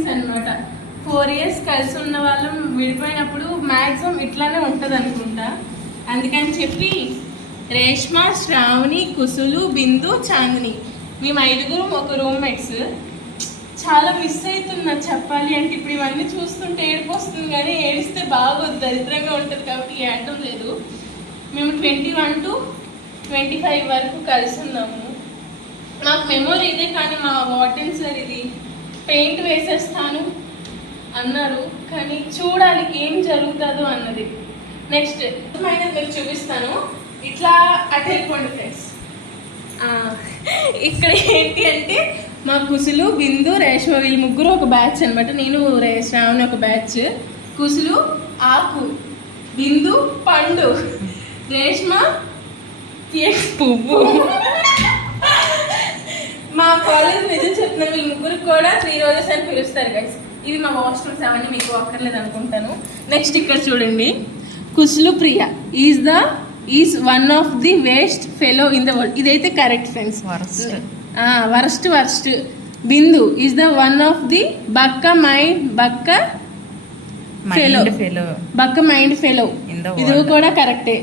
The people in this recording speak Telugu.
అనమాట. 4 years కలిసి ఉన్న వాళ్ళం విడిపోయినప్పుడు మ్యాక్సిమం ఇట్లానే ఉంటుంది అనుకుంటా. అందుకని చెప్పి రేష్మ, శ్రావణి, కుసులు, బిందు, చాందిని మేము 5గురం ఒక రూమ్మేట్స్. చాలా మిస్ అవుతున్నా చెప్పాలి అంటే. ఇప్పుడు ఇవన్నీ చూస్తుంటే ఏడుపు వస్తుంది, కానీ ఏడిస్తే బాగోదు, దరిద్రంగా ఉంటుంది కాబట్టి ఏడటం లేదు. మేము 21 to 25 వరకు కలిసి ఉన్నాము. నాకు మెమొరీ ఇదే, కానీ మా వార్డెన్ సార్ ఇది పెయింట్ వేసేస్తాను అన్నారు, కానీ చూడాలి ఏం జరుగుతుందో అన్నది. నెక్స్ట్ మీకు చూపిస్తాను. ఇట్లా అటు వెళ్ళిపోండి ఫ్రెండ్స్. ఇక్కడ ఏంటి అంటే మా కుసులు, బిందు, రేష్మ వీళ్ళు ముగ్గురు ఒక బ్యాచ్ అనమాట. నేను శ్రావణి ఒక బ్యాచ్. కుసులు ఆకు, బిందు పండు, రేష్మ పువ్వు. మా కాలేజ్ నిజం చెప్తున్నారు, వీళ్ళు ముగ్గురికి కూడా 3 రోజెస్ అని పిలుస్తారు గైస్. ఇవి మా వాష్రూమ్స్, అవన్నీ మీకు అక్కర్లేదు అనుకుంటాను. నెక్స్ట్ ఇక్కడ చూడండి, కుసులు Priya is one of the waste fellow in the world. ఇదైతే correct friends. Worst. Bindu is the one of the బక్క మైండ్ ఫెలో. ఇది కూడా కరెక్టే.